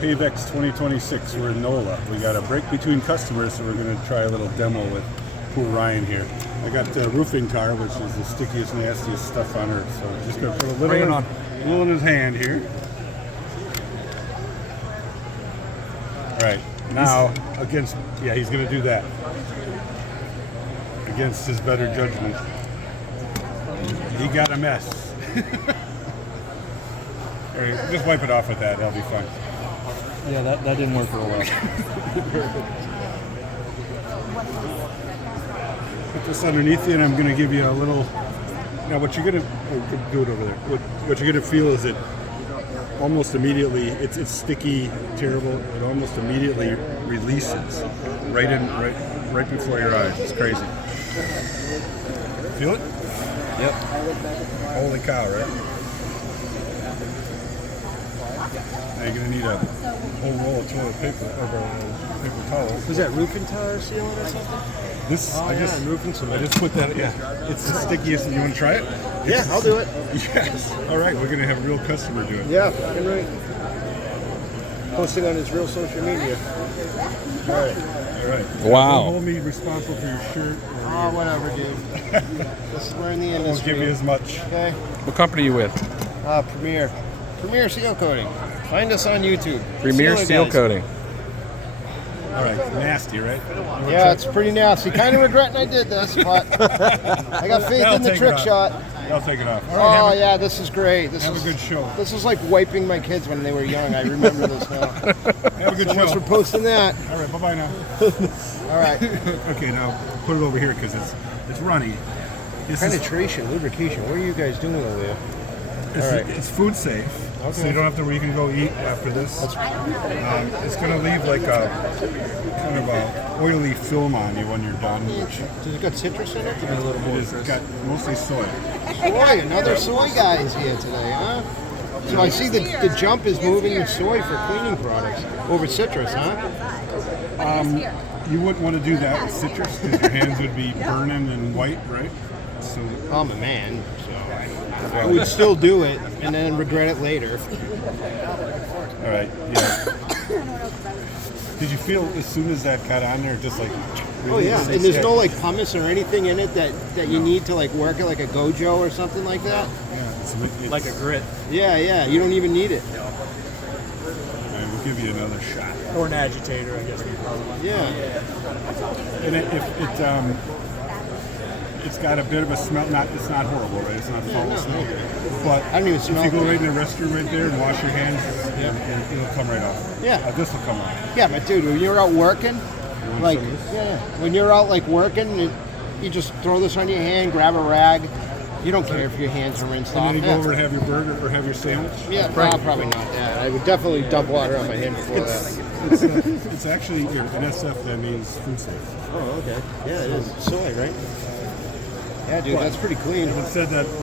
PAVEX 2026. We're in NOLA. We got a break between customers, so we're going to try a little demo with poor Ryan here. I got the roofing tar, which is the stickiest, nastiest stuff on earth. So I'm just going to put a little in his hand here. All right, now against, he's going to do that. Against his better judgment. He got a mess. All right, just wipe it off with that, that'll be fun. Yeah, that didn't work real well. Put this underneath you, and I'm going to give you a little. Now, what you're going to do it over there. What you're going to feel is it almost immediately. It's sticky, terrible. It almost immediately releases right before your eyes. It's crazy. Feel it? Yep. Holy cow! Right? Now you're going to need a whole roll of toilet paper or paper towels. Was that roofing tar sealant or something? This, I just put that, it's the stickiest. You want to try it? Yeah, I'll do it. Yes. All right, we're going to have a real customer do it. Yeah, fucking right. Posting on his real social media. All right. All right. Wow. Don't hold me responsible for your shirt. Oh, whatever, dude. We're in the industry. I won't give you as much. Okay. What company are you with? Premier Sealcoating. Find us on YouTube. Premier Sealer guys. Sealcoating. All right, nasty, right? Yeah, it's pretty nasty. Kind of regretting I did this, but I got faith in the trick shot. I'll take it off. All right, yeah, this is great. Have a good show. This is like wiping my kids when they were young. I remember this now. Have a good show. Thanks for posting that. All right, bye-bye now. All right. Okay, now put it over here because it's runny. Penetration, lubrication. What are you guys doing over there? It's food safe, so you don't have to. You can go eat after this. It's going to leave like a kind of a oily film on you when you're done. Does it got citrus in it? Give me a little more. It's got mostly soy. Soy, another soy guy is here today, huh? So I see the jump is moving to soy for cleaning products over citrus, huh? You wouldn't want to do that with citrus because your hands would be burning and white, right? So I'm a man, so I would still do it and then regret it later. All right, yeah. Did you feel as soon as that got on there, just like? Oh yeah, and there's no like pumice or anything in it that you need to like work it like a gojo or something like that. Yeah, it's like a grit. Yeah, you don't even need it. All right, we'll give you another shot. Or an agitator, I guess you call it. Yeah. And it's got a bit of a smell. It's not horrible, right? It's not foul smell. But I don't even smell if you go it. right in the restroom right there and wash your hands, it'll come right off. Yeah. This will come off. Yeah, but dude, when you're out working, like, when you're out like working, you just throw this on your hand, grab a rag. You don't care if your hands are rinsed off. And then you go over and have your burger or have your sandwich. Yeah, probably not that. I would definitely dump water on my hand before that. It's actually an SF. That means food safe. Oh, okay. Yeah, it is. Soy, right? Yeah, dude, that's pretty clean. It said that